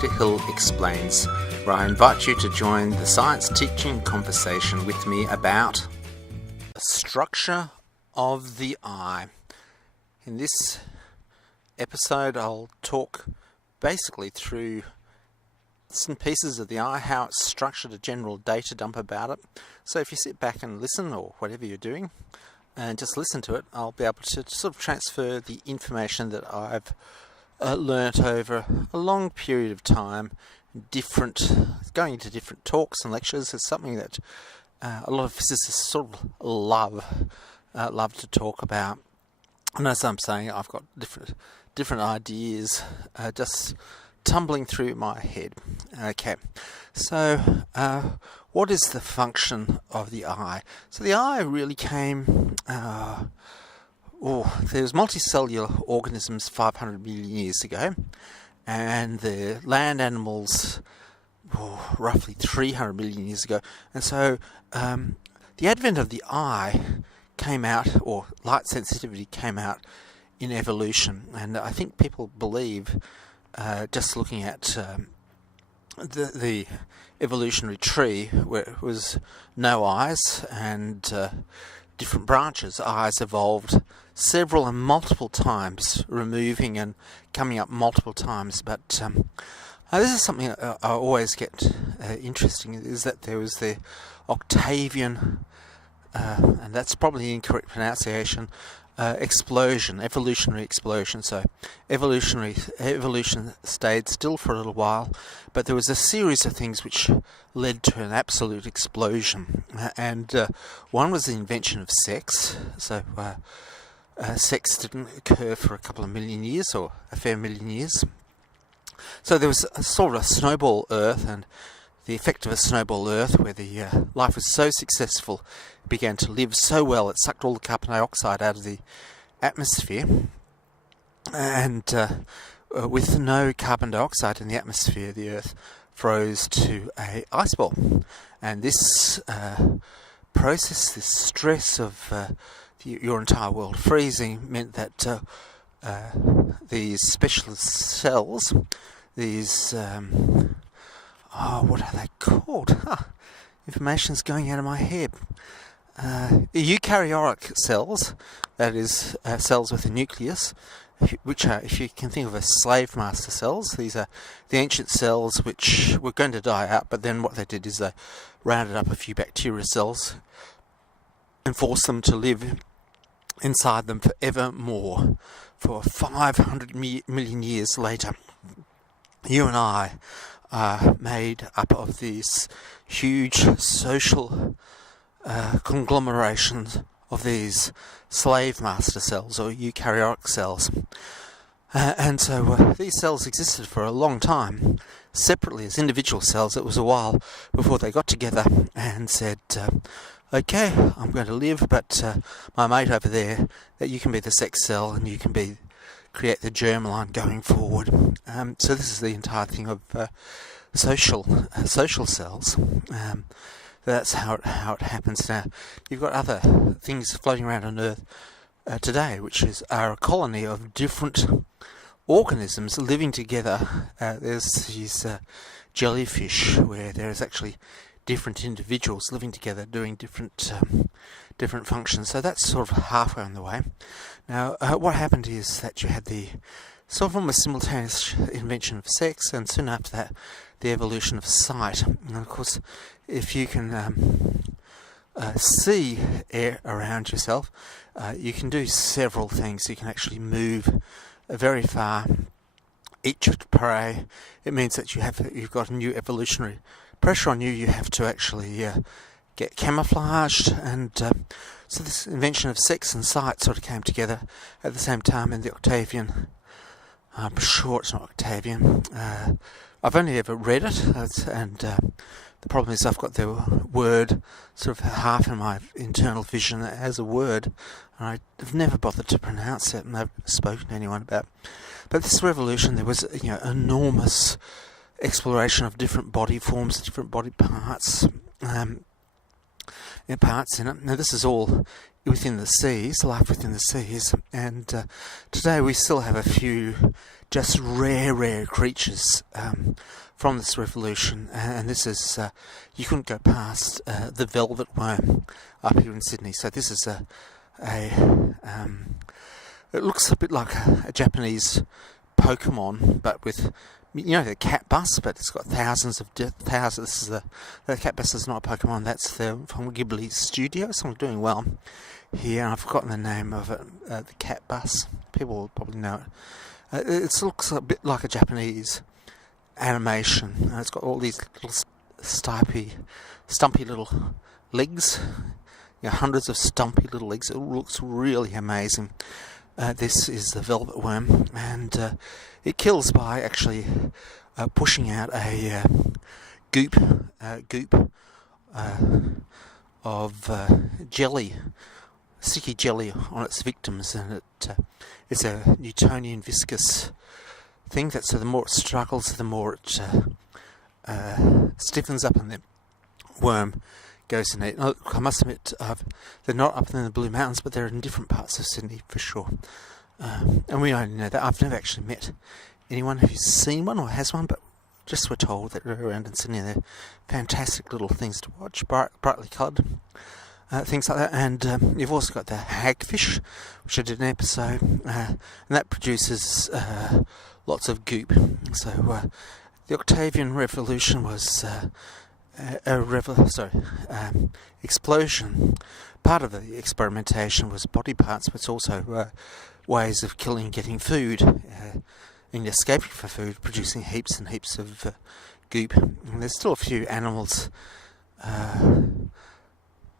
Peter Hill Explains, where I invite you to join the science teaching conversation with me about the structure of the eye. In this episode, I'll talk basically through bits and pieces of the eye, how it's structured, a general data dump about it. So if you sit back and listen, or whatever you're doing, and just listen to it, I'll be able to sort of transfer the information that I've learnt over a long period of time, going into different talks and lectures. Is something that a lot of physicists sort of love to talk about. And as I'm saying, I've got different ideas just tumbling through my head. Okay, so what is the function of the eye? So the eye really came. There's multicellular organisms 500 million years ago, and the land animals roughly 300 million years ago. And so the advent of the eye came out, or light sensitivity came out in evolution. And I think people believe, just looking at the evolutionary tree, where it was no eyes and different branches, eyes evolved several and multiple times, removing and coming up multiple times. But this is something I always get interesting, is that there was the Octavian, and that's probably the incorrect pronunciation, evolutionary explosion. So evolution stayed still for a little while, but there was a series of things which led to an absolute explosion. And one was the invention of sex. So sex didn't occur for a couple of million years, or a fair million years. So there was a sort of a snowball Earth, and the effect of a snowball Earth, where the life was so successful, it began to live so well, it sucked all the carbon dioxide out of the atmosphere, and with no carbon dioxide in the atmosphere, the Earth froze to an ice ball. And this process, this stress of your entire world freezing, meant that these specialist cells, these what are they called? Information's going out of my head. Eukaryotic cells, that is, cells with a nucleus, which are, if you can think of as slave master cells, these are the ancient cells which were going to die out, but then what they did is they rounded up a few bacteria cells and forced them to live inside them forevermore. For 500 million years later, you and I are made up of these huge social conglomerations of these slave master cells, or eukaryotic cells. And so these cells existed for a long time, separately as individual cells. It was a while before they got together and said, okay, I'm going to live, but my mate over there, that you can be the sex cell and you can create the germline going forward. So this is the entire thing of social cells. That's how it happens. Now, you've got other things floating around on Earth today, which are a colony of different organisms living together. There's these jellyfish, where there is actually different individuals living together doing different functions. So that's sort of halfway on the way. Now, what happened is that you had the sort of almost simultaneous invention of sex, and soon after that, the evolution of sight. And of course, if you can see air around yourself, you can do several things. You can actually move very far, eat your prey. It means that you've got a new evolutionary pressure on you. You have to actually get camouflaged, and so this invention of sex and sight sort of came together at the same time in the Octavian. I'm sure it's not Octavian. I've only ever read it, and the problem is I've got the word sort of half in my internal vision as a word, and I've never bothered to pronounce it, and I've spoken to anyone about it. But this revolution, there was enormous exploration of different body forms, different body parts, parts in it. Now this is all within the seas, life within the seas, and today we still have a few just rare creatures from this revolution, and this is, you couldn't go past the velvet worm up here in Sydney. So this is it looks a bit like a Japanese Pokemon, but with, you know, the cat bus, but it's got thousands. This is the cat bus is not a Pokemon. That's from Ghibli Studios. So I'm doing well here, and I've forgotten the name of it. The cat bus. People will probably know it. It looks a bit like a Japanese animation. And it's got all these little stumpy little legs. You know, hundreds of stumpy little legs. It looks really amazing. This is the velvet worm, and it kills by actually pushing out a goop of jelly, sticky jelly on its victims, and it's a Newtonian viscous thing. So the more it struggles, the more it stiffens up, and the worm goes in it. I must admit, they're not up in the Blue Mountains, but they're in different parts of Sydney for sure. And we only know that. I've never actually met anyone who's seen one or has one, but just we're told that they're around in Sydney. They're fantastic little things to watch, brightly coloured, things like that. And you've also got the hagfish, which I did an episode, and that produces lots of goop. So the Octavian Revolution was explosion. Part of the experimentation was body parts, but it's also ways of killing and getting food, and escaping for food, producing heaps and heaps of goop. And there's still a few animals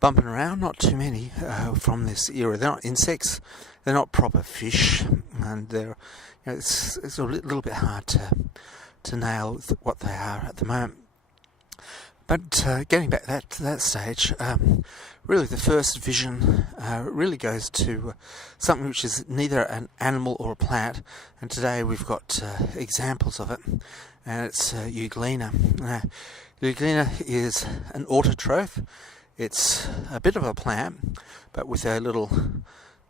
bumping around, not too many from this era. They're not insects, they're not proper fish, and they're, you know, it's a little bit hard to nail what they are at the moment. But getting back to that stage, really the first vision really goes to something which is neither an animal or a plant, and today we've got examples of it, and it's Euglena. Euglena is an autotroph. It's a bit of a plant, but with a little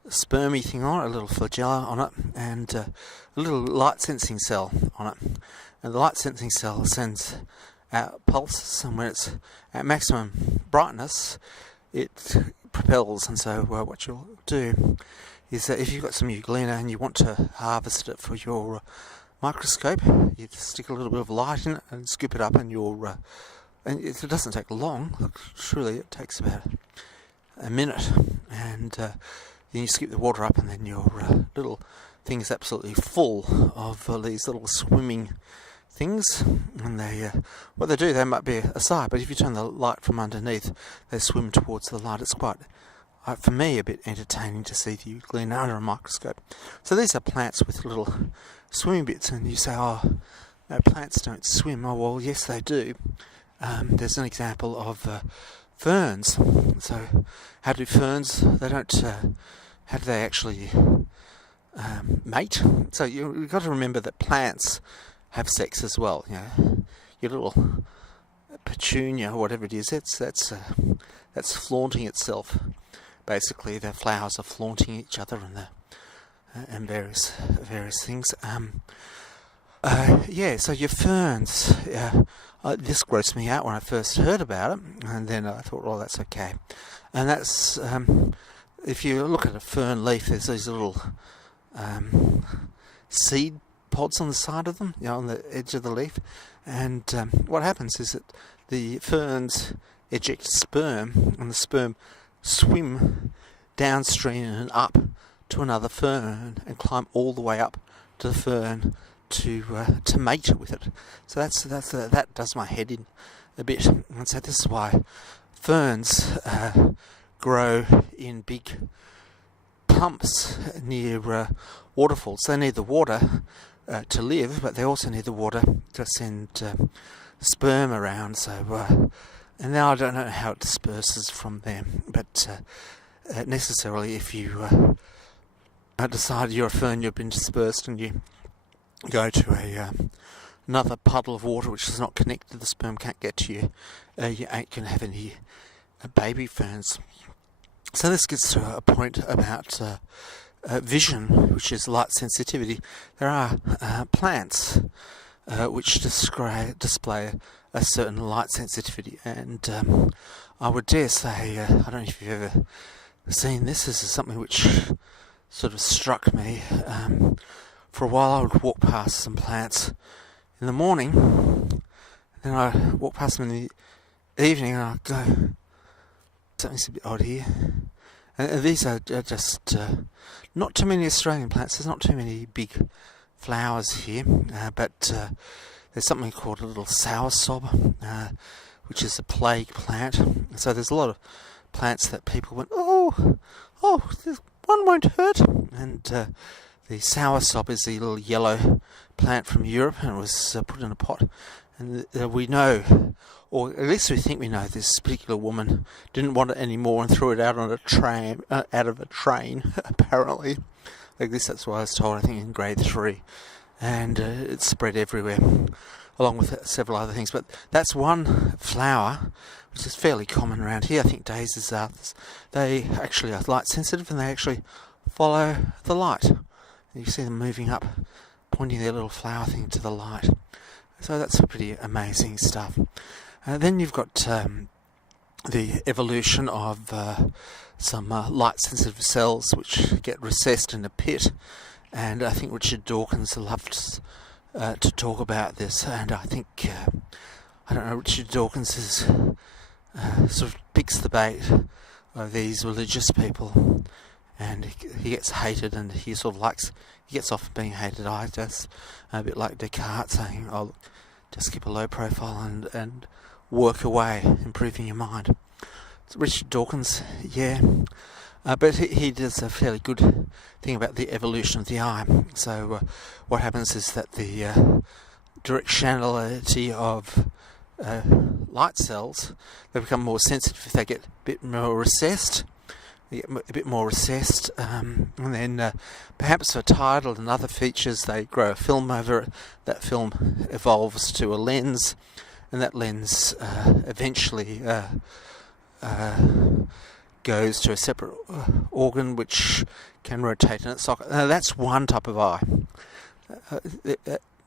spermy thing on it, a little flagella on it, and a little light sensing cell on it. And the light sensing cell sends out pulses, and when it's at maximum brightness, it propels. And so what you'll do is that if you've got some Euglena and you want to harvest it for your microscope, you stick a little bit of light in it and scoop it up, and and it doesn't take long. Look, truly it takes about a minute, and then you scoop the water up, and then your little thing is absolutely full of these little swimming things. And what they do, they might be aside, but if you turn the light from underneath, they swim towards the light. It's quite, for me, a bit entertaining to see the Euglena under a microscope. So these are plants with little swimming bits, and you say, oh, no, plants don't swim. Oh, well, yes, they do. There's an example of ferns. So how do ferns, they don't, how do they actually mate? So you've got to remember that plants have sex as well. You know, your little petunia or whatever it is, that's flaunting itself. Basically, the flowers are flaunting each other, and various things. So your ferns. This grossed me out when I first heard about it, and then I thought, well, that's okay. And that's if you look at a fern leaf, there's these little seed pods on the side of them, you know, on the edge of the leaf, and what happens is that the ferns eject sperm, and the sperm swim downstream and up to another fern and climb all the way up to the fern to mate with it. So that does my head in a bit, and so this is why ferns grow in big clumps near waterfalls. They need the water to live, but they also need the water to send sperm around. So, and now I don't know how it disperses from there, but necessarily if you decide you're a fern, you've been dispersed, and you go to another puddle of water which is not connected, the sperm can't get to you, you ain't going to have any baby ferns. So this gets to a point about vision, which is light sensitivity. There are plants which display a certain light sensitivity, and I would dare say, I don't know if you've ever seen this. This is something which sort of struck me. For a while I would walk past some plants in the morning, then I walk past them in the evening and I go, something's a bit odd here. And these are just not too many Australian plants. There's not too many big flowers here, but there's something called a little soursop, which is a plague plant. So there's a lot of plants that people went, oh, this one won't hurt. And the soursop is the little yellow plant from Europe, and it was put in a pot. And we know, or at least we think we know, this particular woman didn't want it anymore and threw it out on a train, out of a train, apparently. At least that's what I was told, I think, in grade 3. And it spread everywhere, along with several other things. But that's one flower which is fairly common around here. I think daisies are. They actually are light sensitive, and they actually follow the light. You see them moving up, pointing their little flower thing to the light. So that's pretty amazing stuff. Then you've got the evolution of some light-sensitive cells which get recessed in a pit, and I think Richard Dawkins loves to talk about this, and I think, I don't know, Richard Dawkins is, sort of picks the bait of these religious people, and he gets hated, and he sort of he gets off being hated. I just, a bit like Descartes saying, oh, just keep a low profile and work away, improving your mind. So Richard Dawkins, yeah, but he does a fairly good thing about the evolution of the eye. So what happens is that the directionality of light cells, they become more sensitive if they get a bit more recessed. They get a bit more recessed, and then perhaps for tidal and other features, they grow a film over it. That film evolves to a lens, and that lens eventually goes to a separate organ which can rotate in its socket. Now that's one type of eye,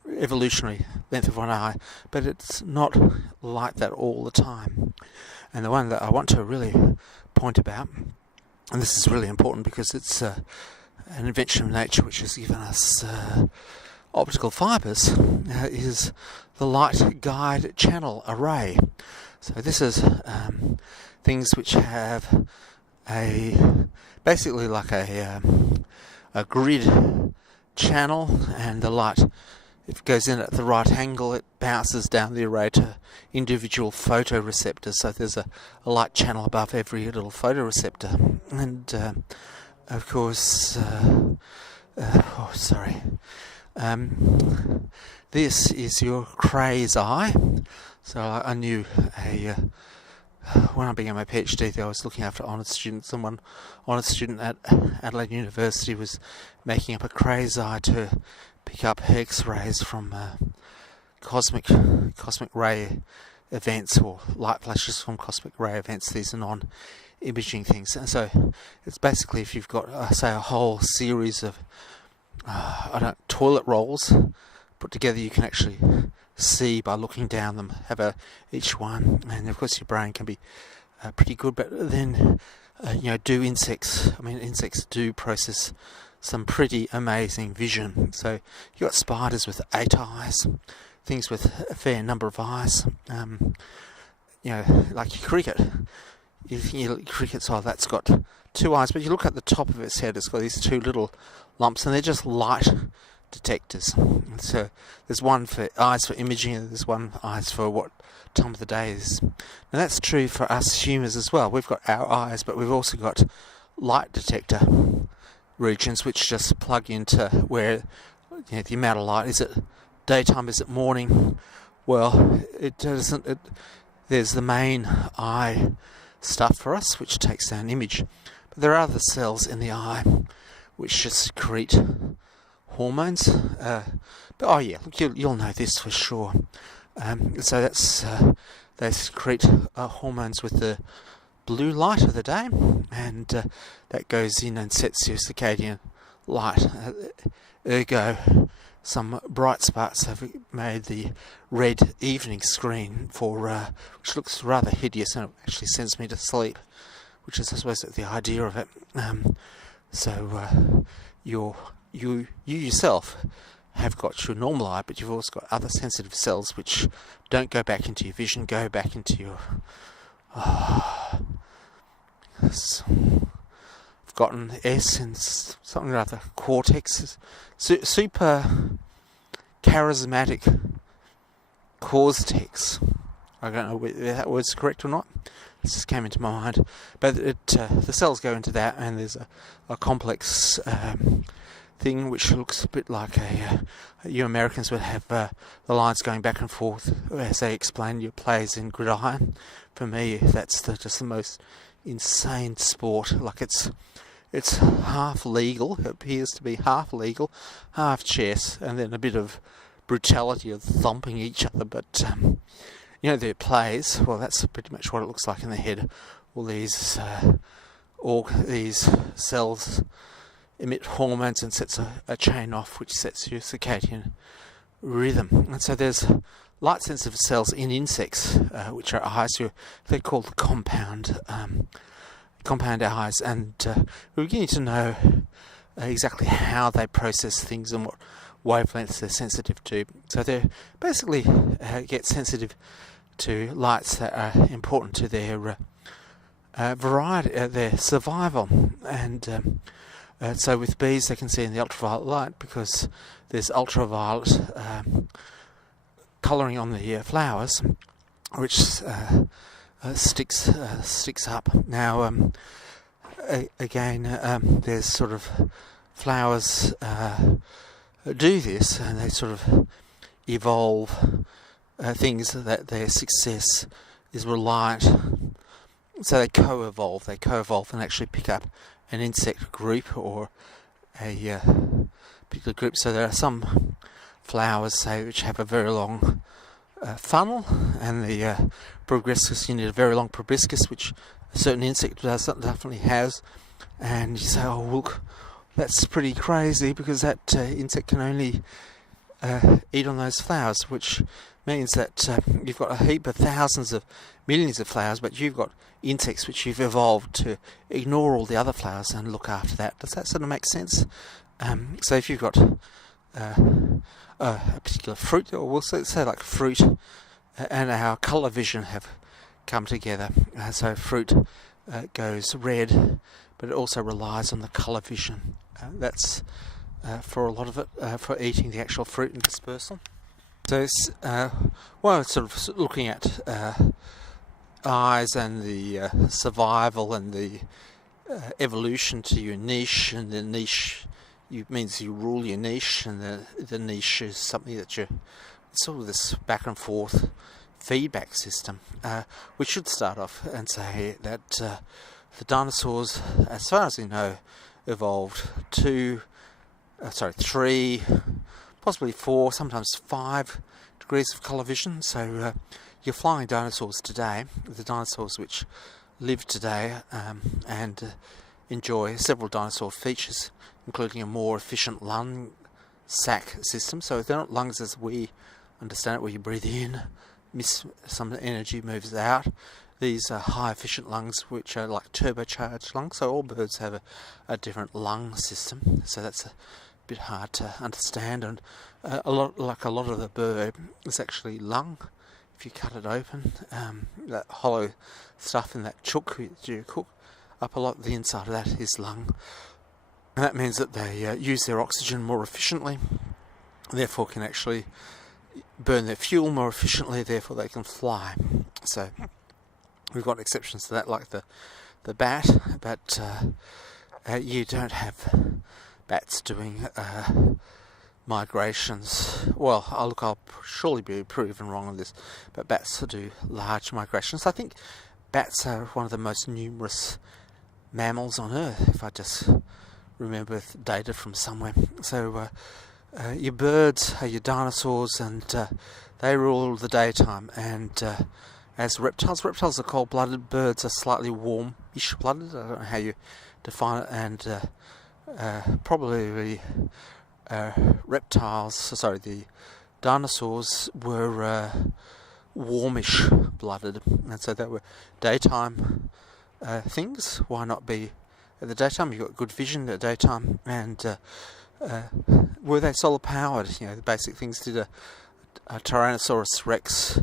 evolutionary length of one eye, but it's not like that all the time. And the one that I want to really point about, and this is really important because it's an invention of nature which has given us optical fibres, is the light guide channel array. So this is things which have basically like a grid channel, and the light, if it goes in at the right angle, it bounces down the array to individual photoreceptors. So there's a light channel above every little photoreceptor. And of course, this is your Crays eye. So I knew when I began my PhD there, I was looking after honoured students, and one honoured student at Adelaide University was making up a Crays eye to pick up X-rays from cosmic ray events, or light flashes from cosmic ray events. These are non-imaging things, and so it's basically if you've got say a whole series of toilet rolls put together, you can actually see by looking down them, have each one, and of course your brain can be pretty good. But then insects do process some pretty amazing vision. So you've got spiders with 8 eyes, things with a fair number of eyes, like your cricket. You think your cricket's, that's got 2 eyes, but you look at the top of its head, it's got these 2 little lumps, and they're just light detectors. So there's one for eyes for imaging, and there's one eyes for what time of the day is. Now that's true for us humans as well. We've got our eyes, but we've also got light detector regions which just plug into where the amount of light. Is it daytime? Is it morning? Well, it doesn't. There's the main eye stuff for us, which takes down image, but there are other cells in the eye which just secrete hormones. You'll know this for sure. So that's they secrete hormones with the blue light of the day, and that goes in and sets your circadian light. Ergo, some bright sparks have made the red evening screen which looks rather hideous and it actually sends me to sleep, which is, I suppose, the idea of it. You yourself have got your normal eye, but you've also got other sensitive cells which don't go back into your vision, go back into your... I've gotten S and something or other, cortex, super charismatic cortex. I don't know whether that word's correct or not. It just came into my mind. But the cells go into that, and there's a complex thing which looks a bit like you Americans would have the lines going back and forth as they explain your plays in Gridiron. For me, that's just the most insane sport. Like it's half legal. It appears to be half legal, half chess, and then a bit of brutality of thumping each other. But their plays. Well, that's pretty much what it looks like in the head. All these cells emit hormones and sets a chain off, which sets your circadian rhythm. And so there's light-sensitive cells in insects, which are eyes. They're called compound eyes, and we're beginning to know exactly how they process things and what wavelengths they're sensitive to. So they basically get sensitive to lights that are important to their variety, their survival. And so with bees, they can see in the ultraviolet light because there's ultraviolet colouring on the flowers, which sticks up. Now, again, there's sort of flowers do this, and they sort of evolve things that their success is reliant. So they co-evolve and actually pick up an insect group or a particular group. So there are some flowers, say, which have a very long funnel, and the proboscis, you need a very long proboscis, which a certain insect definitely has. And you say, oh, look, that's pretty crazy, because that insect can only eat on those flowers, which means that you've got a heap of thousands of millions of flowers, but you've got insects which you've evolved to ignore all the other flowers and look after that. Does that sort of make sense? So if you've got a particular fruit, or we'll say like fruit and our colour vision have come together. So fruit goes red, but it also relies on the colour vision. That's for a lot of it, for eating the actual fruit and dispersal. So it's, sort of looking at eyes and the survival and the evolution to your niche, and the niche means you rule your niche, and the niche is something that it's sort of this back and forth feedback system. We should start off and say that the dinosaurs, as far as we know, evolved 3, possibly 4, sometimes 5 degrees of colour vision. So your flying dinosaurs today, the dinosaurs which live today and enjoy several dinosaur features, including a more efficient lung sac system. So they're not lungs as we understand it, where you breathe in, some energy moves out. These are high efficient lungs, which are like turbocharged lungs. So all birds have a different lung system. So that's a bit hard to understand, and a lot of the bird is actually lung. If you cut it open, that hollow stuff in that chook that you cook up, a lot the inside of that is lung, and that means that they use their oxygen more efficiently, therefore can actually burn their fuel more efficiently, therefore they can fly. So we've got exceptions to that, like the bat, but you don't have bats doing migrations. Well, I'll surely be proven wrong on this, but bats do large migrations. I think bats are one of the most numerous mammals on Earth, if I just remember data from somewhere. So your birds are your dinosaurs, and they rule the daytime, and as reptiles. Reptiles are cold-blooded. Birds are slightly warmish blooded. I don't know how you define it. And probably the dinosaurs were warmish blooded, and so they were daytime things. Why not be at the daytime? You've got good vision at daytime. And were they solar powered? The basic things. Did a Tyrannosaurus Rex,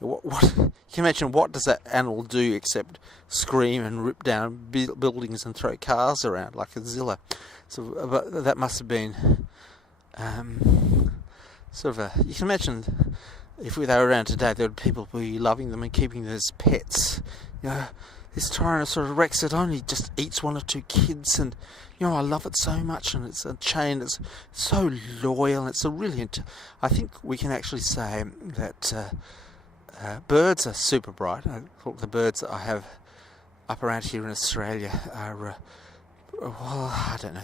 what you can imagine, what does that animal do except scream and rip down buildings and throw cars around like a Zilla? So but that must have been you can imagine if they were around today, there would people be loving them and keeping them as pets. This Tyrannosaurus Rex, it only just eats one or two kids, and I love it so much, and it's a chain that's so loyal, and it's a really I think we can actually say that birds are super bright. I thought the birds that I have up around here in Australia are I don't know,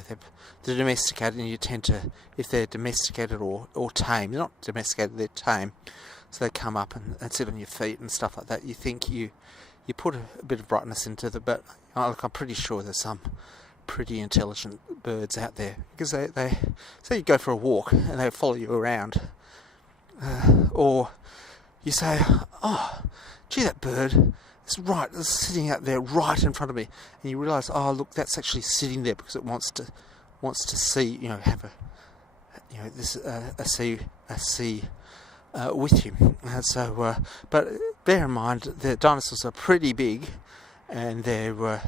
they're domesticated, and you tend to, if they're domesticated or tame, they're not domesticated, they're tame, so they come up and sit on your feet and stuff like that. You think you put a bit of brightness into them, but I'm pretty sure there's some pretty intelligent birds out there, because they say you go for a walk and they follow you around, or you say, oh gee, that bird is sitting out there right in front of me, and you realise, oh look, that's actually sitting there because it wants to see, have a sea with you. But bear in mind, the dinosaurs are pretty big, and they're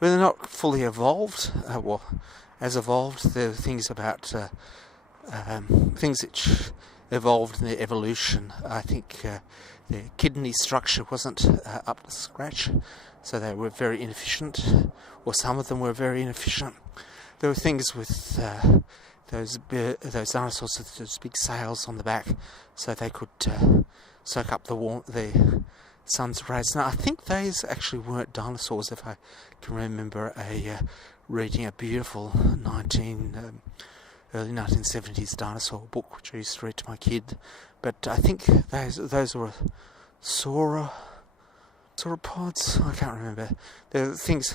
not fully evolved. As evolved, there are things about things which evolved in their evolution. I think their kidney structure wasn't up to scratch, so they were very inefficient, or some of them were very inefficient. There were things with those dinosaurs with those big sails on the back, so they could soak up the sun's rays. Now, I think those actually weren't dinosaurs, if I can remember reading a beautiful early 1970s dinosaur book, which I used to read to my kid. But I think those were sauropods. I can't remember. They're things.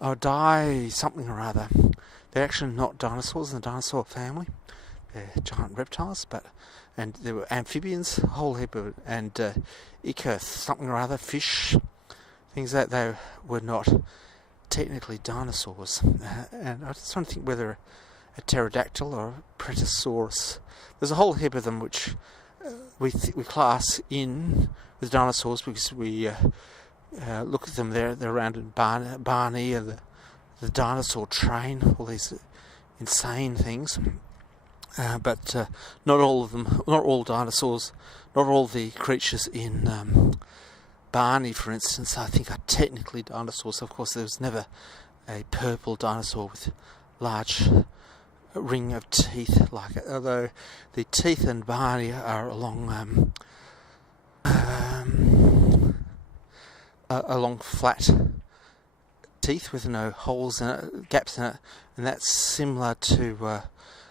Something or other. They're actually not dinosaurs in the dinosaur family. They're giant reptiles, and there were amphibians, a whole heap of, and ichthys, something or other, fish, things that they were not technically dinosaurs. And I just want to think whether a pterodactyl or a Pretosaurus. There's a whole heap of them which we class in with dinosaurs, because we look at them. They're around in Barney, and the dinosaur train, all these insane things. But not all of them, not all dinosaurs, not all the creatures in Barney, for instance, I think are technically dinosaurs. Of course, there was never a purple dinosaur with large ring of teeth like it, although the teeth in Barney are along flat teeth with no holes in it, gaps in it, and that's similar to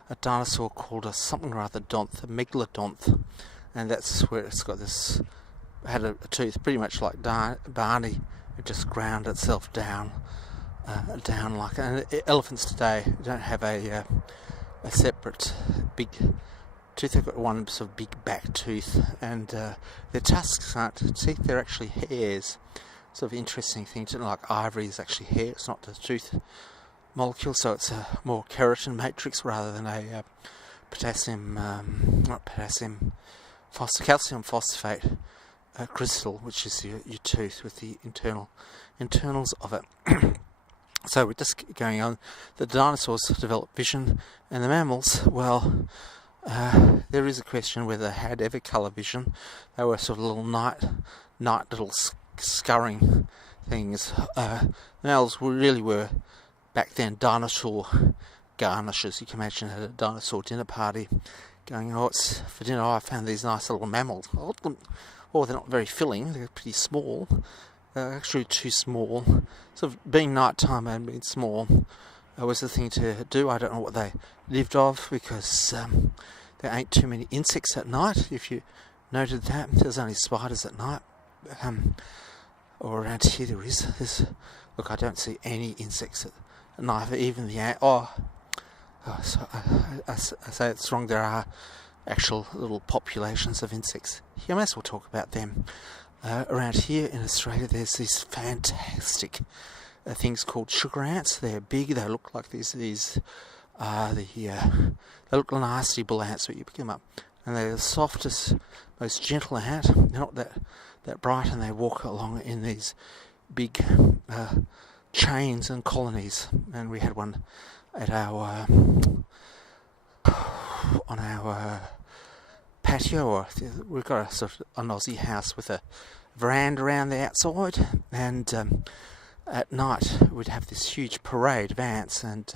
a dinosaur called a something or other donth, a megalodonth, and that's where it's got this, had a tooth pretty much like Barney. It just ground itself down like, and elephants today don't have a separate big tooth. They've got one sort of big back tooth, and their tusks aren't teeth, they're actually hairs. Sort of interesting thing to know, like ivory is actually hair, it's not the tooth molecule, so it's a more keratin matrix rather than a calcium phosphate crystal, which is your tooth with the internals of it. So we're just going on. The dinosaurs developed vision, and the mammals, well, there is a question whether they had ever colour vision. They were sort of little night little scurrying things. Mammals really were back then dinosaur garnishes. You can imagine at a dinosaur dinner party going, oh, it's for dinner, I found these nice little mammals. Oh, they're not very filling, they're pretty small. They're actually too small. Sort of being nighttime and being small was the thing to do. I don't know what they lived off, because there ain't too many insects at night. If you noted that, there's only spiders at night. or around here there is. Look, I don't see any insects at night, even the ant. So I say it's wrong. There are actual little populations of insects. You may as well talk about them. Around here in Australia, there's these fantastic things called sugar ants. They're big. They look like these. They look nasty bull ants, but you pick them up, and they're the softest, most gentle ant. They're not that bright, and they walk along in these big chains and colonies. And we had one at our on our patio. Or we've got a sort of an Aussie house with a veranda around the outside, and at night we'd have this huge parade of ants, and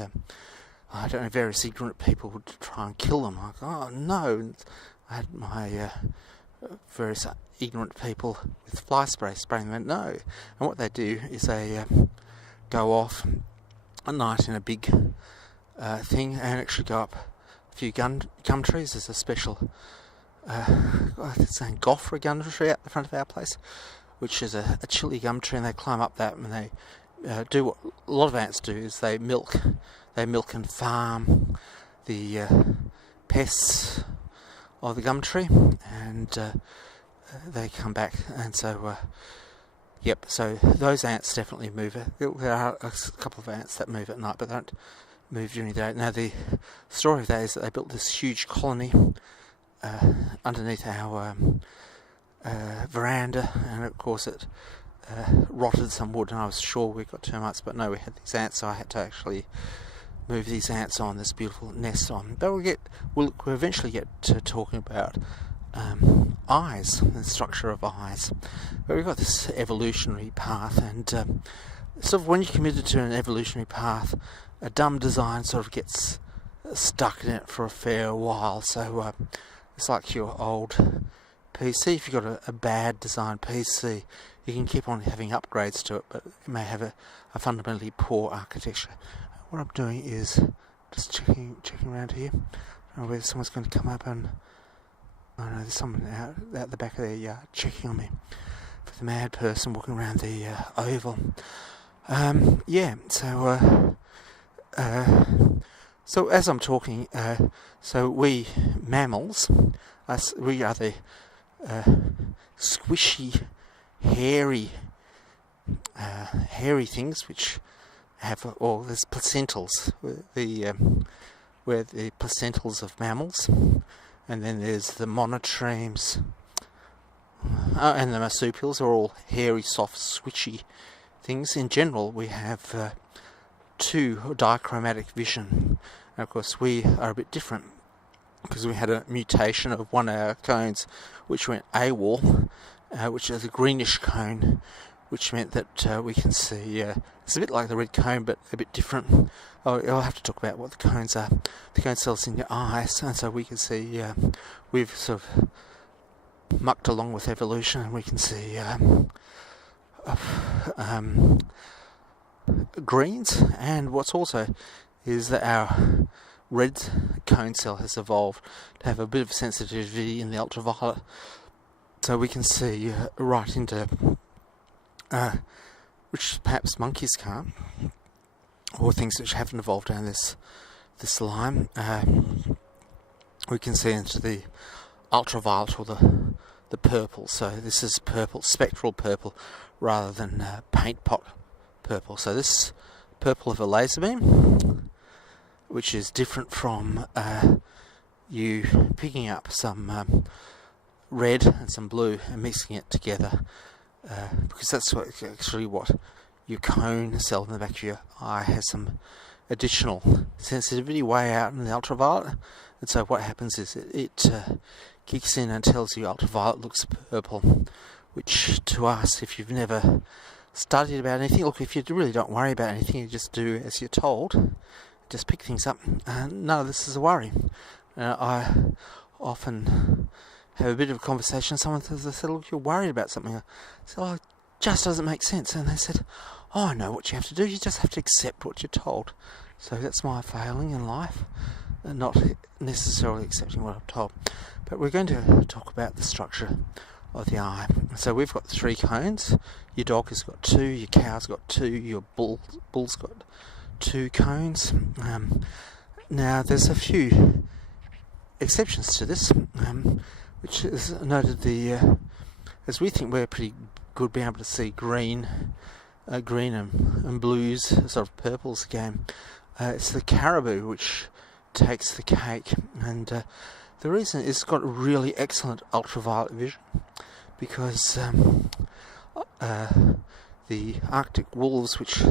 I don't know, various ignorant people would try and kill them. Like, oh no! And I had my various ignorant people with fly spray spraying them. No, and what they do is they go off at night in a big thing and actually go up a few gum trees. There's a special it's saying Goffra gum tree out the front of our place, which is a chili gum tree, and they climb up that, and they do what a lot of ants do, is they milk and farm the pests of the gum tree, and they come back. And so so those ants definitely move. There are a couple of ants that move at night, but they don't move during the day. Now the story of that is that they built this huge colony underneath our veranda, and of course it rotted some wood, and I was sure we got termites, but no, we had these ants, so I had to actually move these ants on this beautiful nest on. But we'll eventually get to talking about eyes, the structure of eyes. But we've got this evolutionary path, and sort of when you're committed to an evolutionary path, a dumb design sort of gets stuck in it for a fair while. So it's like your old PC. If you've got a bad design PC, you can keep on having upgrades to it, but it may have a fundamentally poor architecture. What I'm doing is just checking around here. I don't know whether someone's going to come up, and I know there's someone out the back of their yard checking on me. For the mad person walking around the oval. So as I'm talking, so we mammals, we are the squishy, hairy things which have, there's placentals, we're the placentals of mammals, and then there's the monotremes, and the marsupials are all hairy, soft, squishy things. In general, we have two dichromatic vision. And of course, we are a bit different because we had a mutation of one of our cones which went AWOL, which is a greenish cone, which meant that we can see, it's a bit like the red cone but a bit different. I'll have to talk about what the cones are. The cone cells in your eyes, and so we can see, we've sort of mucked along with evolution, and we can see greens. And what's also is that our red cone cell has evolved to have a bit of sensitivity in the ultraviolet, so we can see right into which perhaps monkeys can't, or things which haven't evolved down this line. We can see into the ultraviolet or the purple. So this is purple, spectral purple, rather than paint pot purple. So this purple of a laser beam, which is different from you picking up some red and some blue and mixing it together, because that's what your cone cell in the back of your eye has some additional sensitivity way out in the ultraviolet, and so what happens is it kicks in and tells you ultraviolet looks purple, which to us, if you've never studied about anything, look, if you really don't worry about anything, you just do as you're told, just pick things up, none of this is a worry. I often have a bit of a conversation with someone, they said, look, you're worried about something. I said, oh, it just doesn't make sense. And they said, oh, I know what you have to do, you just have to accept what you're told. So that's my failing in life, not necessarily accepting what I'm told. But we're going to talk about the structure of the eye. So we've got 3 cones. Your dog has got 2, your cow's got 2, your bull's got 2 cones. Now there's a few exceptions to this, which is noted as we think we're pretty good being able to see green and blues, sort of purples again. It's the caribou which takes the cake, and the reason is it's got really excellent ultraviolet vision, because the Arctic wolves, which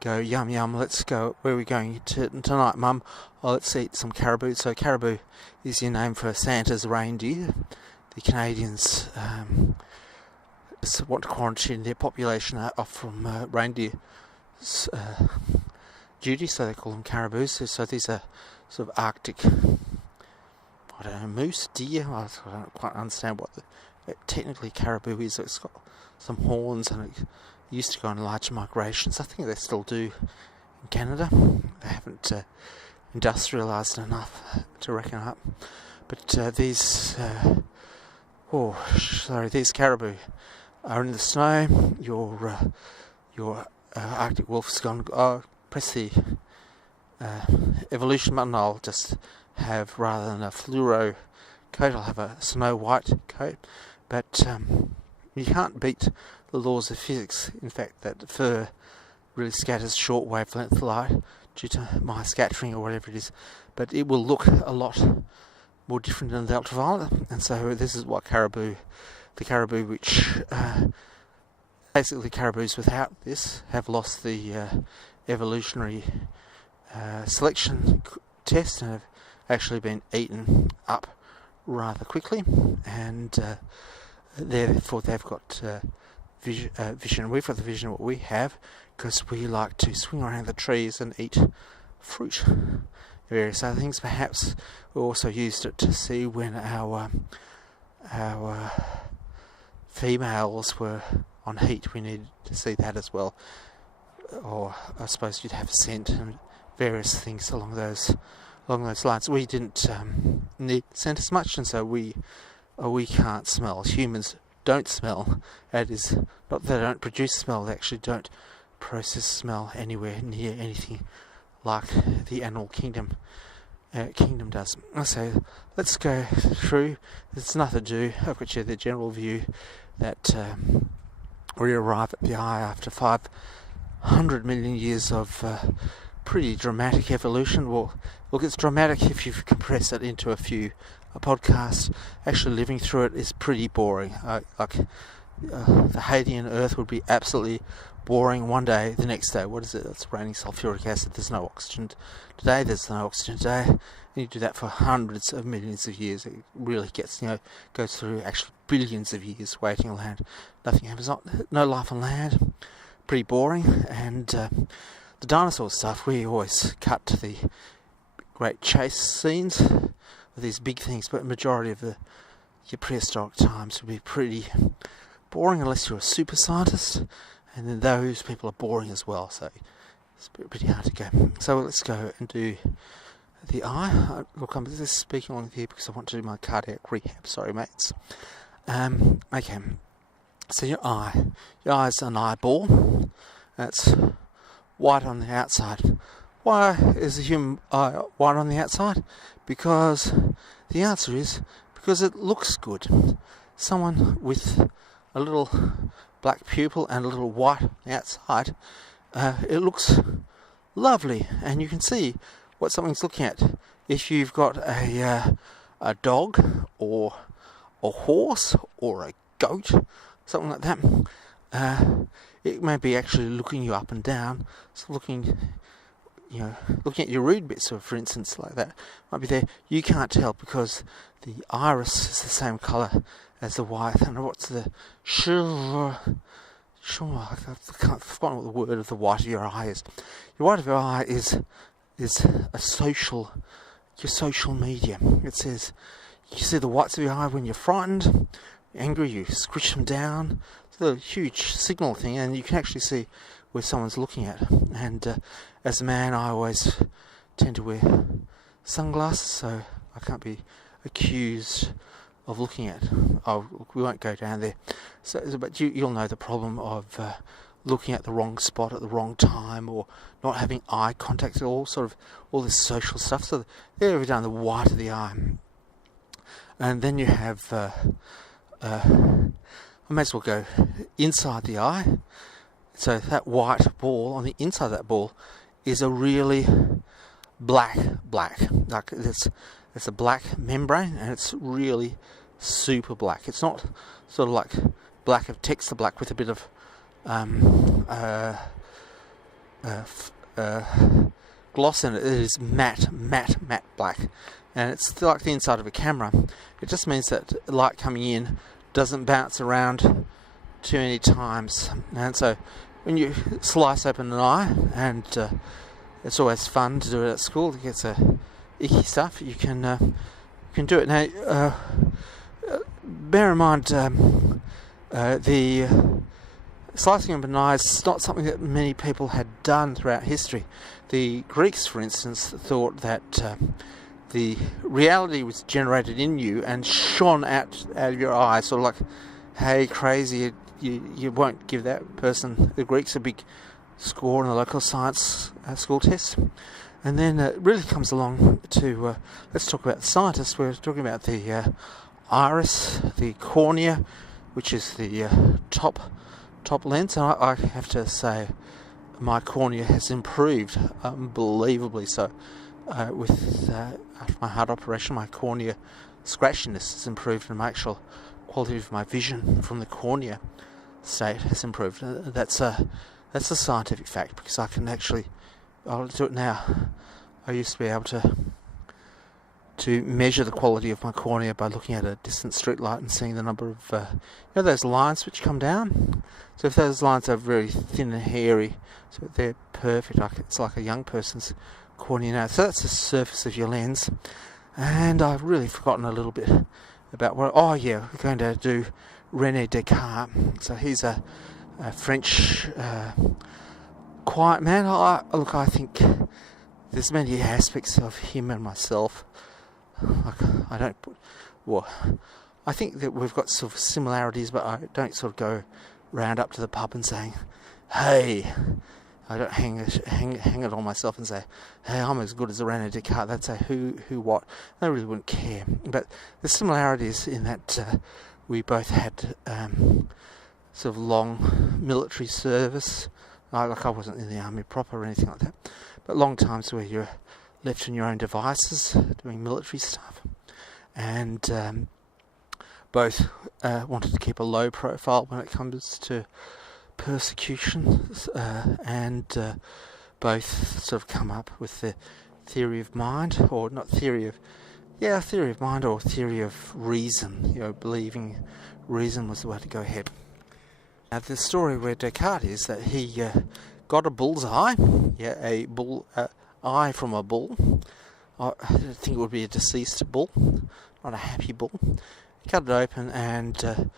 go, yum yum, let's go, where are we going tonight, mum? Oh, let's eat some caribou. So caribou is your name for Santa's reindeer. The Canadians want to quarantine their population off from reindeer duty, so they call them caribous. So these are sort of Arctic, I don't know, moose, deer. I don't quite understand what technically caribou is. It's got some horns, and it used to go on large migrations. I think they still do in Canada. They haven't industrialised enough to reckon up. But these caribou are in the snow. Your Arctic wolf's gone. Press the evolution button. I'll just have, rather than a fluoro coat, I'll have a snow white coat. But you can't beat the laws of physics. In fact, that fur really scatters short wavelength light due to my scattering or whatever it is. But it will look a lot more different than the ultraviolet. And so this is what the caribou which basically caribous without this have lost the evolutionary selection test and have actually been eaten up rather quickly, and therefore they've got vision. We've got the vision what we have because we like to swing around the trees and eat fruit, various other things. Perhaps we also used it to see when our females were on heat. We needed to see that as well, or I suppose you'd have scent and various things along those lines. We didn't need scent as much, and so we can't smell. Humans don't smell. That is not that they don't produce smell; they actually don't process smell anywhere near anything like the animal kingdom does. So let's go through. There's nothing to do. I've got you the general view that we arrive at the eye after 500 million years of pretty dramatic evolution. Well, look, it's dramatic if you compress it into a podcast. Actually living through it is pretty boring. The Hadean Earth would be absolutely boring one day. The next day, what is it? It's raining sulfuric acid. There's no oxygen today. There's no oxygen today. And you do that for hundreds of millions of years. It really goes through actually billions of years waiting on land. Nothing happens. No life on land. Pretty boring. And the dinosaur stuff, we always cut to the great chase scenes with these big things, but the majority of your prehistoric times would be pretty boring unless you're a super scientist, and then those people are boring as well, so it's pretty hard to go. So let's go and do the eye. Look, I'm just speaking on here because I want to do my cardiac rehab. Sorry, mates. Okay. So your eye's an eyeball. That's white on the outside. Why is the human eye white on the outside? Because the answer is because it looks good. Someone with a little black pupil and a little white on the outside, it looks lovely, and you can see what something's looking at. If you've got a dog or a horse or a goat, something like that, it may be actually looking you up and down. It's looking at your rude bits, for instance, like that, might be there. You can't tell because the iris is the same colour as the white. And what's the I've forgotten what the word of the white of your eye is. Your white of your eye is your social media. It says you see the whites of your eye when you're frightened, angry, you squish them down. It's a huge signal thing, and you can actually see where someone's looking at. And as a man, I always tend to wear sunglasses, so I can't be accused looking at. Oh, we won't go down there. But you'll know the problem of looking at the wrong spot at the wrong time, or not having eye contact, all this social stuff. So there we've done the white of the eye, and then you have. I may as well go inside the eye. So that white ball, on the inside of that ball, is a really black. Like it's a black membrane, and it's really super black. It's not sort of like black of texture black with a bit of gloss in it. It is matte black, and it's like the inside of a camera. It just means that light coming in doesn't bounce around too many times, and so when you slice open an eye, and it's always fun to do it at school, it gets icky stuff, you can do it. Now bear in mind the slicing open an eye is not something that many people had done throughout history. The Greeks, for instance, thought that the reality was generated in you and shone out of your eyes, sort of like, hey, crazy, you won't give that person, the Greeks, a big score in the local science school test. And then it really comes along to, let's talk about the scientists. We're talking about the iris, the cornea, which is the top lens. And I have to say, my cornea has improved unbelievably so. With after my heart operation, my cornea scratchiness has improved, and my actual quality of my vision from the cornea state has improved. That's a scientific fact, because I can actually, I'll do it now. I used to be able to measure the quality of my cornea by looking at a distant street light and seeing the number of those lines which come down. So if those lines are very thin and hairy, so they're perfect, it's like a young person's cornea now. So that's the surface of your lens. And I've really forgotten a little bit about what. Oh yeah, we're going to do René Descartes. So he's a French quiet man. I think there's many aspects of him and myself. I think that we've got sort of similarities, but I don't sort of go round up to the pub and saying, hey. I don't hang it on myself and say, hey, I'm as good as René Descartes. They'd say, who, what? They really wouldn't care. But the similarities in that we both had sort of long military service. I wasn't in the army proper or anything like that, but long times where you're left on your own devices doing military stuff. And both wanted to keep a low profile when it comes to persecution, and both sort of come up with the theory of mind, or not theory of mind, or theory of reason, believing reason was the way to go ahead. Now the story where Descartes is that he got a bull's eye, a bull eye from a bull. I think it would be a deceased bull, not a happy bull. He cut it open and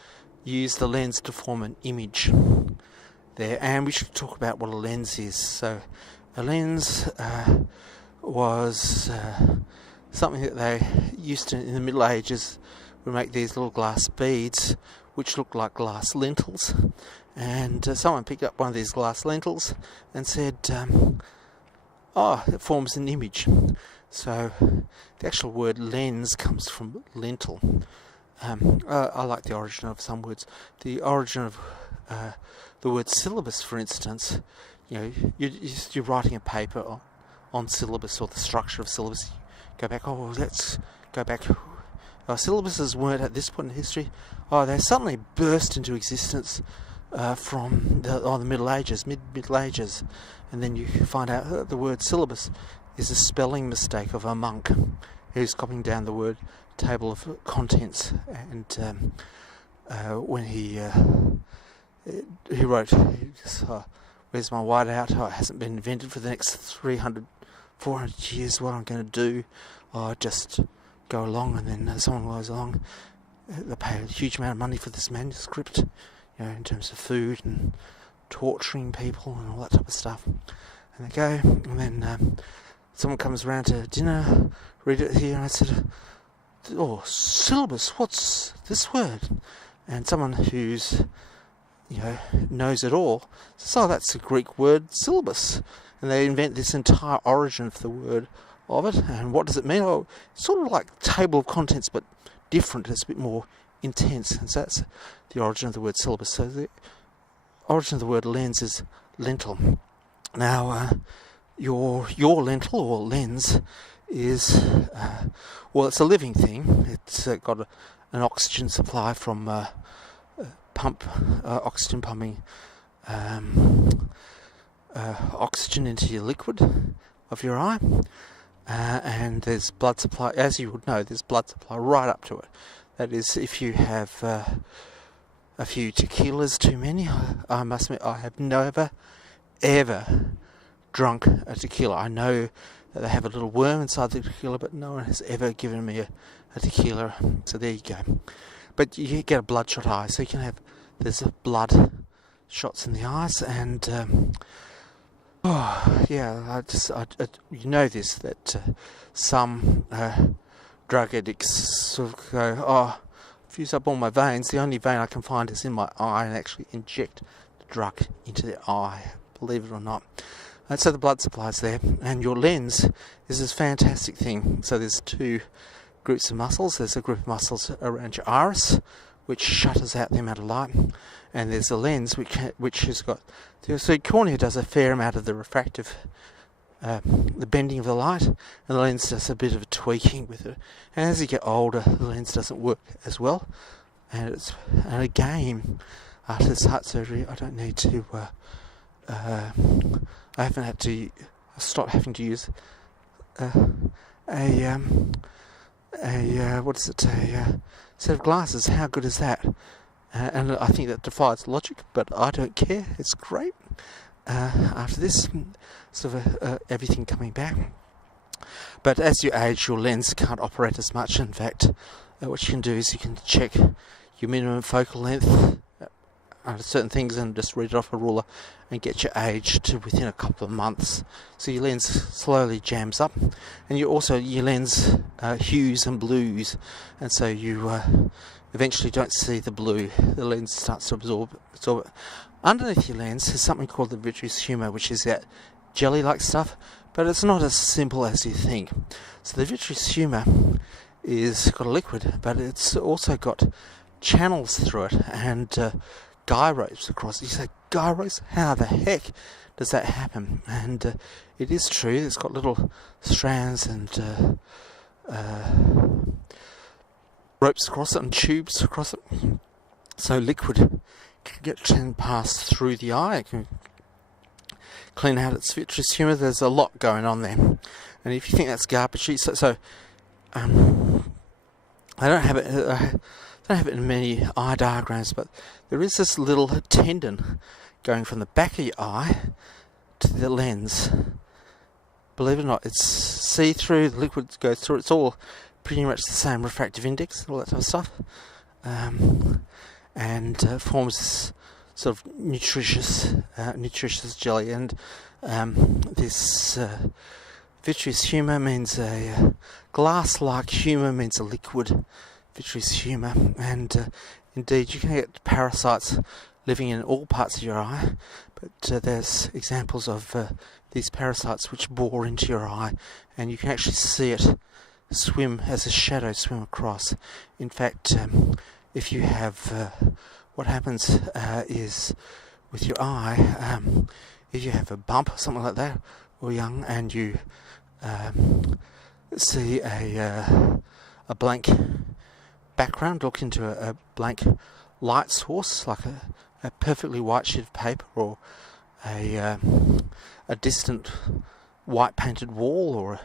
used the lens to form an image there. And we should talk about what a lens is. So a lens was something that they used to, in the Middle Ages, would make these little glass beads which looked like glass lentils. And someone picked up one of these glass lentils and said, it forms an image. So the actual word lens comes from lentil. I like the origin of some words. The origin of the word syllabus, for instance, you're writing a paper on syllabus or the structure of syllabus. Go back, let's go back. Syllabuses weren't at this point in history. They suddenly burst into existence from the Middle Ages, Middle Ages. And then you find out the word syllabus is a spelling mistake of a monk who's copying down the word table of contents, and when he wrote, where's my whiteout? It hasn't been invented for the next 300, 400 years. What I'm going to do? Just go along, and then someone goes along. They pay a huge amount of money for this manuscript, in terms of food and torturing people and all that type of stuff. And they go, and then someone comes around to dinner, read it here, and I said, oh, syllabus, what's this word? And someone who's, knows it all says, oh, that's a Greek word, syllabus. And they invent this entire origin of the word of it. And what does it mean? Oh, it's sort of like table of contents, but different. It's a bit more intense. And so that's the origin of the word syllabus. So the origin of the word lens is lentil. Now, your lentil or lens is, it's a living thing. It's got an oxygen supply from oxygen pumping oxygen into your liquid of your eye, and there's blood supply. As you would know, there's blood supply right up to it. That is, if you have a few tequilas too many, I must admit I have never ever drunk a tequila. I know that they have a little worm inside the tequila, but no one has ever given me a tequila. So there you go. But you get a bloodshot eye, so you can have, there's blood shots in the eyes, and you know this, that some drug addicts sort of go, oh, I've used up all my veins, the only vein I can find is in my eye, and actually inject the drug into their eye, believe it or not. And so the blood supply's there, and your lens is this fantastic thing. So there's two groups of muscles. There's a group of muscles around your iris, which shutters out the amount of light, and there's a lens which has got, so your cornea does a fair amount of the refractive, the bending of the light, and the lens does a bit of a tweaking with it. And as you get older, the lens doesn't work as well, and again, after this heart surgery, I don't need to. I haven't had to stop having to use a set of glasses. How good is that? And I think that defies logic, but I don't care. It's great. After this, sort of everything coming back. But as you age, your lens can't operate as much. In fact, what you can do is you can check your minimum focal length under certain things and just read it off a ruler and get your age to within a couple of months. So your lens slowly jams up, and your lens hues and blues, and so you eventually don't see the blue. The lens starts to absorb it. Underneath your lens is something called the vitreous humor, which is that jelly-like stuff, but it's not as simple as you think. So the vitreous humor is got a liquid, but it's also got channels through it, and guy ropes across. You say, guy ropes? How the heck does that happen? And it is true, it's got little strands and ropes across it and tubes across it. So liquid can pass through the eye. It can clean out its vitreous humor. There's a lot going on there. And if you think that's garbage, I don't have it in many eye diagrams, but there is this little tendon going from the back of your eye to the lens. Believe it or not, it's see-through, the liquid goes through, it's all pretty much the same refractive index and all that type of stuff, and forms this sort of nutritious jelly. And this vitreous humor means a glass-like humor, means a liquid vitreous humor, and indeed you can get parasites living in all parts of your eye, but there's examples of these parasites which bore into your eye, and you can actually see it swim as a shadow swim across. In fact, if you have what happens is with your eye, if you have a bump or something like that, or young, and you see a blank background, look into a blank light source, like a perfectly white sheet of paper, or a distant white painted wall, or a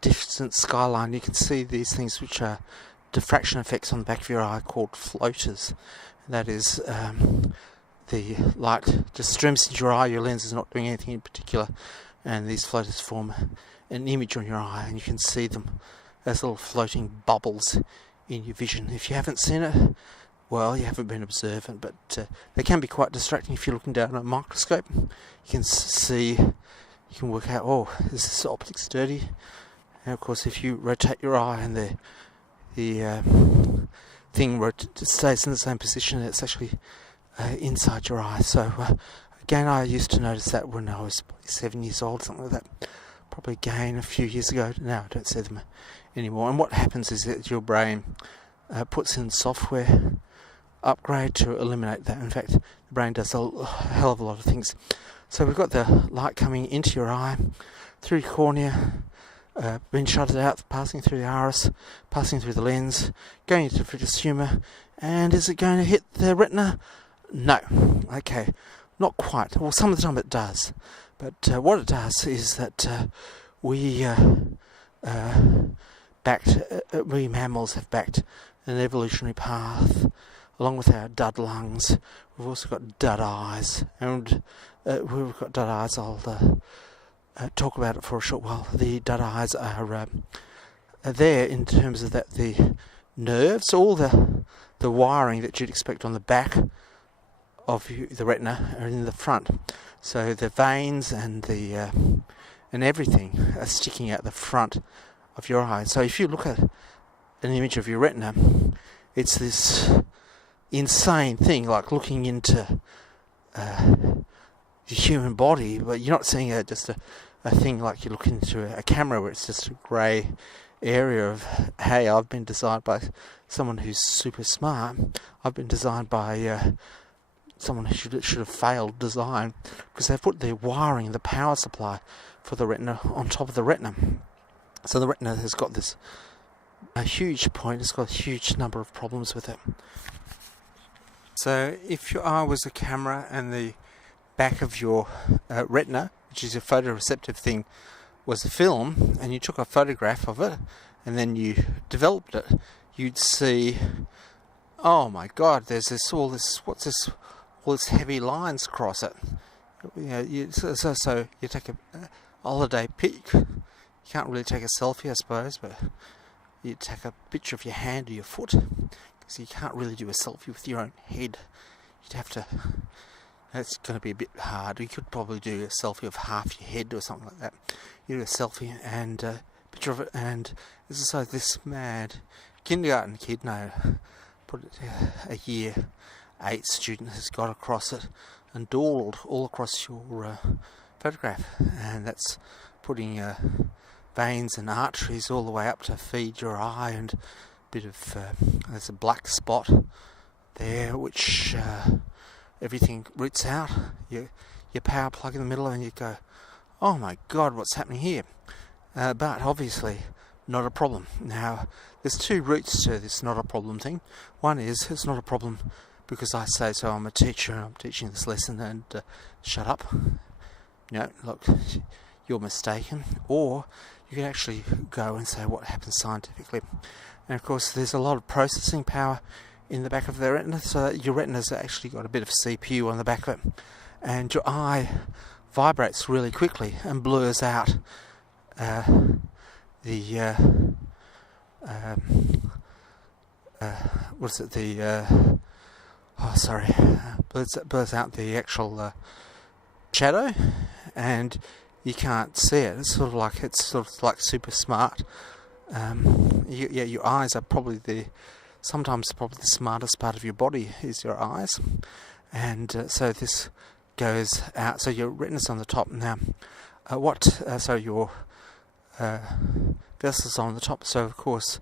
distant skyline. You can see these things which are diffraction effects on the back of your eye called floaters. That is, the light just streams into your eye, your lens is not doing anything in particular, and these floaters form an image on your eye, and you can see them as little floating bubbles in your vision. If you haven't seen it, well, you haven't been observant, but they can be quite distracting if you're looking down a microscope. You can see, you can work out, oh, is this optic's dirty? And of course, if you rotate your eye and thing where it stays in the same position. It's actually inside your eye. So again, I used to notice that when I was 7 years old, something like that. Probably again a few years ago. Now I don't see them anymore. And what happens is that your brain puts in software upgrade to eliminate that. In fact, the brain does a hell of a lot of things. So we've got the light coming into your eye, through your cornea, being shutted out, passing through the iris, passing through the lens, going into the vitreous humour, and is it going to hit the retina? No. Okay, not quite. Well, some of the time it does. But what it does is that we mammals have backed an evolutionary path along with our dud lungs. We've also got dud eyes, and we've got dud eyes. I'll talk about it for a short while. The dud eyes are there in terms of that the nerves, all the wiring that you'd expect on the back of the retina are in the front. So the veins and the and everything are sticking out the front of your eye. So if you look at an image of your retina, it's this insane thing, like looking into the human body, but you're not seeing just a thing like you look into a camera where it's just a grey area of, hey, I've been designed by someone who's super smart. I've been designed by someone who should have failed design, because they've put the wiring, the power supply for the retina on top of the retina. So the retina has got a huge point, it's got a huge number of problems with it. So if your eye was a camera and the back of your retina, which is a photoreceptive thing, was a film, and you took a photograph of it and then you developed it, you'd see, oh my god, there's all this heavy lines across it. So you take a holiday pic. You can't really take a selfie, I suppose, but you take a picture of your hand or your foot, because you can't really do a selfie with your own head. You'd have to. That's going to be a bit hard. You could probably do a selfie of half your head or something like that. You do a selfie and a picture of it, and this mad kindergarten kid, put it a year 8 student has got across it and dawdled all across your photograph, and that's putting veins and arteries all the way up to feed your eye, and a bit of there's a black spot there which everything roots out. Your power plug in the middle, and you go, oh my god, what's happening here? But obviously not a problem. Now there's 2 roots to this not a problem thing. One is it's not a problem because I say so. I'm a teacher and I'm teaching this lesson, and shut up. No, look, you're mistaken. Or you can actually go and say what happens scientifically. And of course there's a lot of processing power in the back of the retina, so that your retina's actually got a bit of CPU on the back of it, and your eye vibrates really quickly and blurs out blurs out the actual shadow, and you can't see it. It's sort of like super smart. Your eyes are probably sometimes the smartest part of your body is your eyes, and so this goes out. So your retina's on the top now. Your vessels on the top. So of course,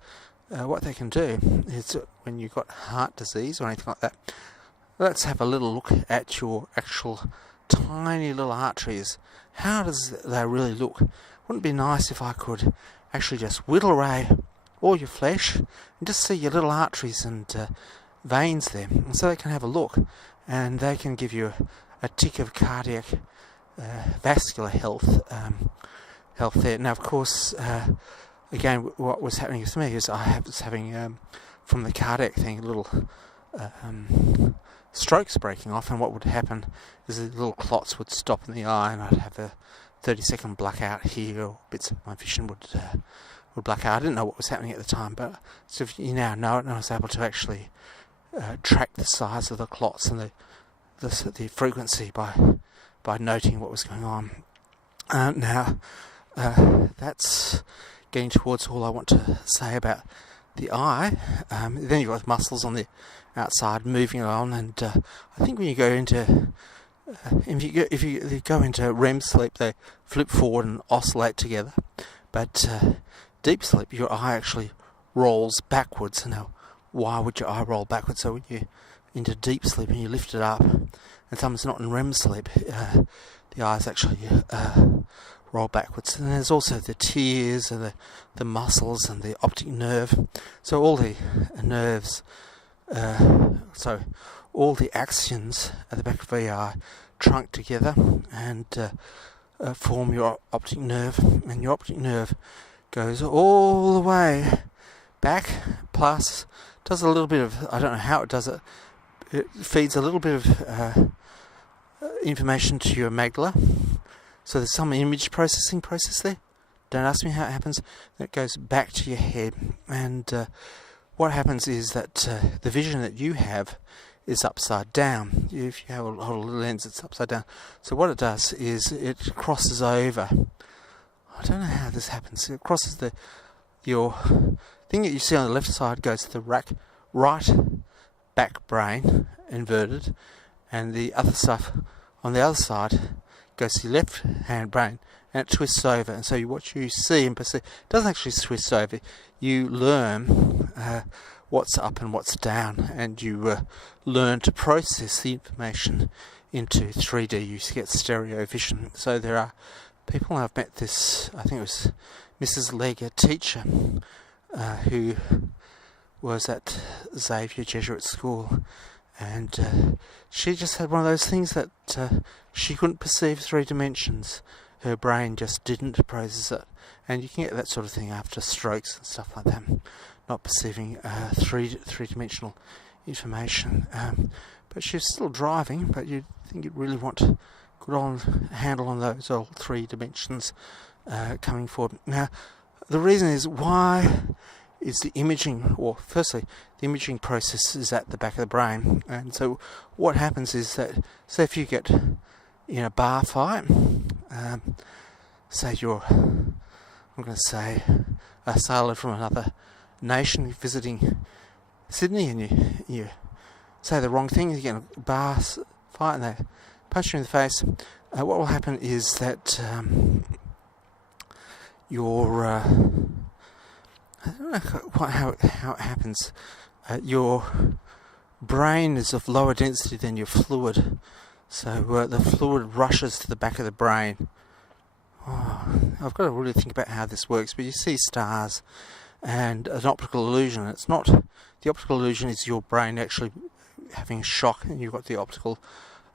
what they can do is when you've got heart disease or anything like that, let's have a little look at your actual tiny little arteries. How does they really look? Wouldn't it be nice if I could actually just whittle away all your flesh and just see your little arteries and veins there, and so they can have a look, and they can give you a tick of cardiac vascular health there. Now of course, again, what was happening with me is I was having from the cardiac thing little strokes breaking off, and what would happen is the little clots would stop in the eye, and I'd have a 30-second blackout here, or bits of my vision would black out. I didn't know what was happening at the time, but so if you now know it, and I was able to actually track the size of the clots and the frequency by noting what was going on. Now that's getting towards all I want to say about the eye. Then you've got muscles on the outside moving on, and I think when you go into if you go into REM sleep, they flip forward and oscillate together. But deep sleep, your eye actually rolls backwards. Now, why would your eye roll backwards? So when you're into deep sleep and you lift it up, and someone's not in REM sleep, the eyes actually roll backwards. And there's also the tears and the muscles and the optic nerve. So all the nerves, all the axons at the back of the eye trunk together and form your optic nerve. And your optic nerve goes all the way back, plus does a little bit of, I don't know how it does it, it feeds a little bit of information to your amygdala. So there's some image processing process there. Don't ask me how it happens. It goes back to your head, and what happens is that the vision that you have is upside down. If you have a little lens, it's upside down. So what it does is it crosses over. I don't know how this happens. It crosses your thing that you see on the left side goes to the right back brain, inverted, and the other stuff on the other side goes to the left hand brain, and it twists over. And so what you see and perceive doesn't actually twist over. You learn what's up and what's down, and you learn to process the information into 3D. You get stereo vision. So there are people, I've met this, I think it was Mrs. Legg, a teacher who was at Xavier Jesuit School, and she just had one of those things that she couldn't perceive 3 dimensions. Her brain just didn't process it, and you can get that sort of thing after strokes and stuff like that, not perceiving three-dimensional information. But she's still driving, but you'd think you'd really want a good handle on those old 3 dimensions coming forward. Now, the reason is, why is the imaging, or firstly, the imaging process is at the back of the brain, and so what happens is that, say if you get in a bar fight, say you're, I'm going to say, a sailor from another nation visiting Sydney, and you say the wrong thing, you get in a bar fight and they punch you in the face. What will happen is that your I don't know quite how it happens. Your brain is of lower density than your fluid, so the fluid rushes to the back of the brain. I've got to really think about how this works, but you see stars and an optical illusion. It's not, the optical illusion is your brain actually having a shock, and you've got the optical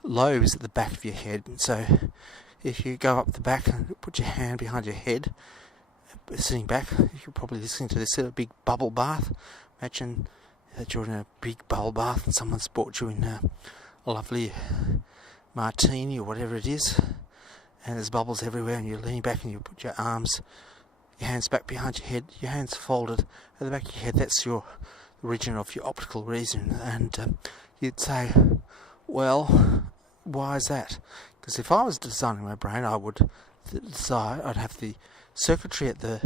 lobes at the back of your head. So if you go up the back and put your hand behind your head, sitting back, you're probably listening to this big bubble bath. Imagine that you're in a big bubble bath and someone's brought you in a lovely martini or whatever it is, and there's bubbles everywhere, and you're leaning back and you put your hands back behind your head, your hands folded at the back of your head. That's the region of your optical region, and you'd say, well, why is that? Because if I was designing my brain, I would decide I'd have the circuitry at the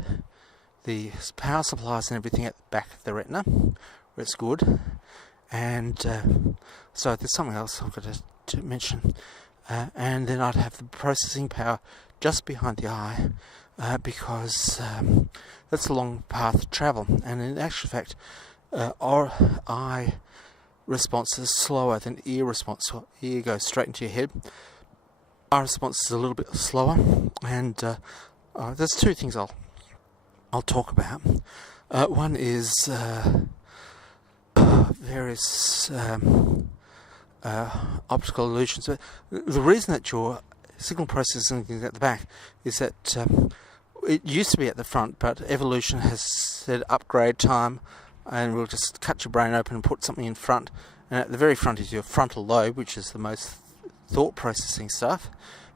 power supplies and everything at the back of the retina, where it's good, and so there's something else I've got to mention, and then I'd have the processing power just behind the eye, because that's a long path to travel, and in actual fact, our eye response is slower than ear response. So ear goes straight into your head. Eye response is a little bit slower, and there's 2 things I'll talk about. One is various optical illusions. The reason that your signal processing is at the back is that it used to be at the front, but evolution has said upgrade time, and we'll just cut your brain open and put something in front. And at the very front is your frontal lobe, which is the most thought processing stuff,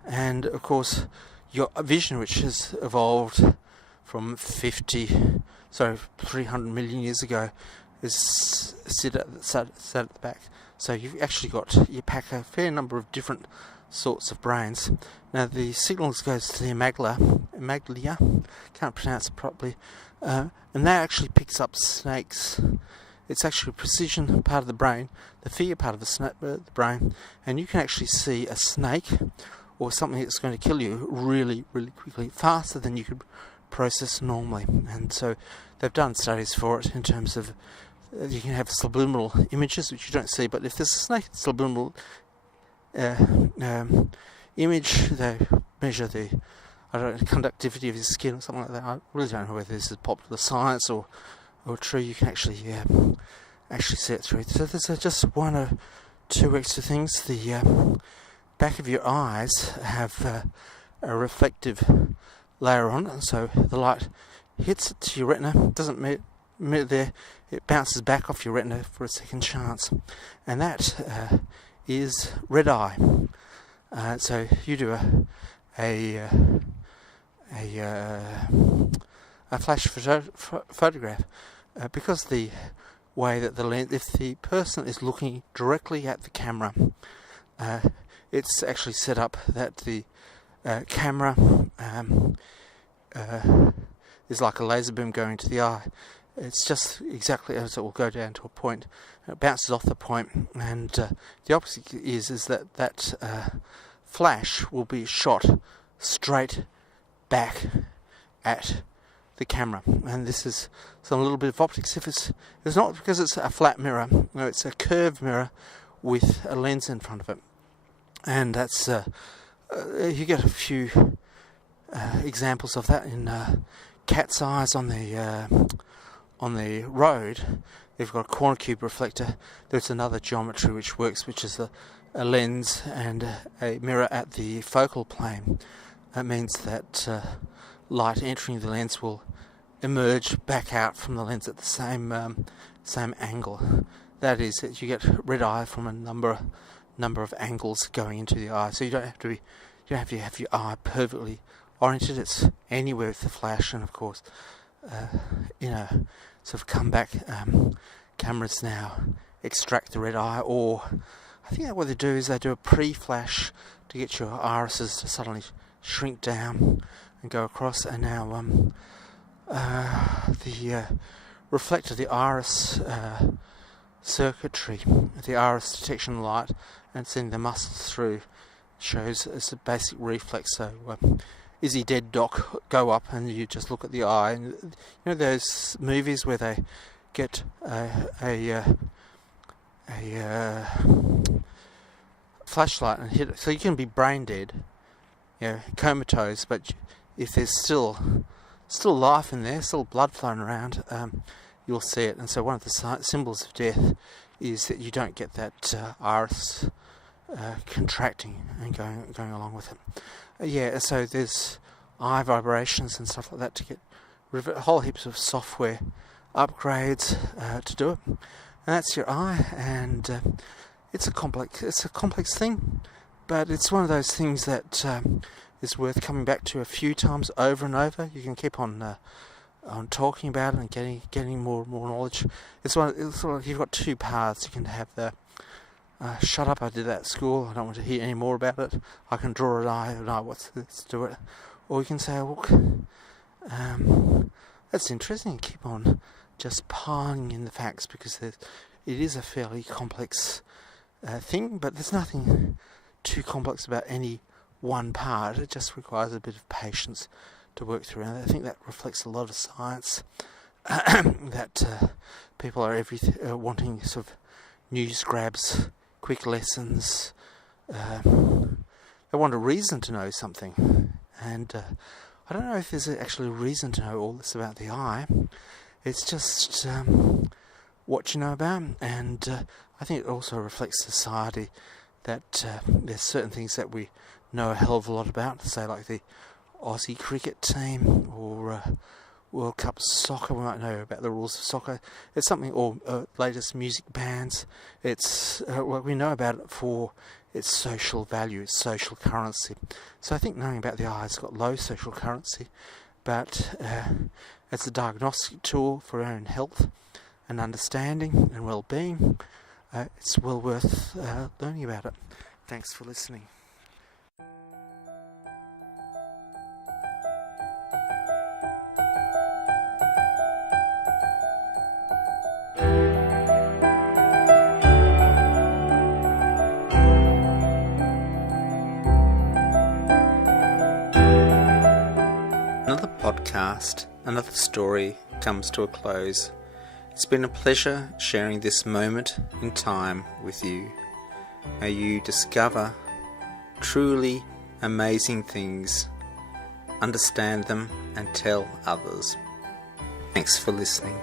and of course your vision, which has evolved from 300 million years ago, is sat at the back. So you've actually got, you pack a fair number of different sorts of brains. Now the signals goes to the amygdala, Maglia, can't pronounce it properly, and that actually picks up snakes. It's actually a precision part of the brain, the fear part of the brain, and you can actually see a snake or something that's going to kill you really, really quickly, faster than you could process normally. And so they've done studies for it in terms of you can have subliminal images which you don't see, but if there's a snake subliminal image, they measure the conductivity of your skin or something like that. I really don't know whether this is popular science or true. You can actually see it through. So there's just one or two extra things. The back of your eyes have a reflective layer on it, so the light hits it to your retina, doesn't meet there, it bounces back off your retina for a second chance, and that is red eye. So you do a flash photograph, because the way that the lens, if the person is looking directly at the camera, it's actually set up that the camera is like a laser beam going to the eye. It's just exactly as it will go down to a point. It bounces off the point, and the opposite is that flash will be shot straight back at the camera. And this is some little bit of optics. If it's not because it's a flat mirror, no, it's a curved mirror with a lens in front of it, and that's you get a few examples of that in cat's eyes on the road. They've got a corner cube reflector. There's another geometry which works, which is a lens and a mirror at the focal plane. That means that light entering the lens will emerge back out from the lens at the same angle. That is, that you get red eye from a number of angles going into the eye. So you don't have to have your eye perfectly oriented. It's anywhere with the flash, and of course, sort of comeback cameras now extract the red eye, or I think that what they do is they do a pre-flash to get your irises to suddenly shrink down and go across, and now the reflector, the iris circuitry, the iris detection light, and sending the muscles through shows as a basic reflex. So is he dead, doc? Go up and you just look at the eye. And you know those movies where they get a flashlight and hit it, so you can be brain dead, comatose, but if there's still life in there, still blood flowing around, you'll see it. And so one of the symbols of death is that you don't get that iris contracting and going along with it. So there's eye vibrations and stuff like that to get whole heaps of software upgrades to do it, and that's your eye. And it's a complex thing, but it's one of those things that is worth coming back to a few times over and over. You can keep on talking about it and getting more knowledge. It's sort of, you've got two paths. You can have the shut up, I did that at school, I don't want to hear any more about it, I can draw an eye, let's do it. Or you can say, look, that's interesting, keep on just piling in the facts, because it is a fairly complex thing, but there's nothing too complex about any one part. It just requires a bit of patience to work through, and I think that reflects a lot of science that people are wanting sort of news grabs, quick lessons. They want a reason to know something, and I don't know if there's actually a reason to know all this about the eye. It's just what you know about, and I think it also reflects society, that there's certain things that we know a hell of a lot about, say like the Aussie cricket team or World Cup soccer. We might know about the rules of soccer. It's something, or latest music bands. It's what we know about it for its social value, its social currency. So I think knowing about the eye has got low social currency, but as a diagnostic tool for our own health and understanding and well-being, it's well worth learning about it. Thanks for listening. Another podcast, another story comes to a close. It's been a pleasure sharing this moment in time with you. May you discover truly amazing things, understand them, and tell others. Thanks for listening.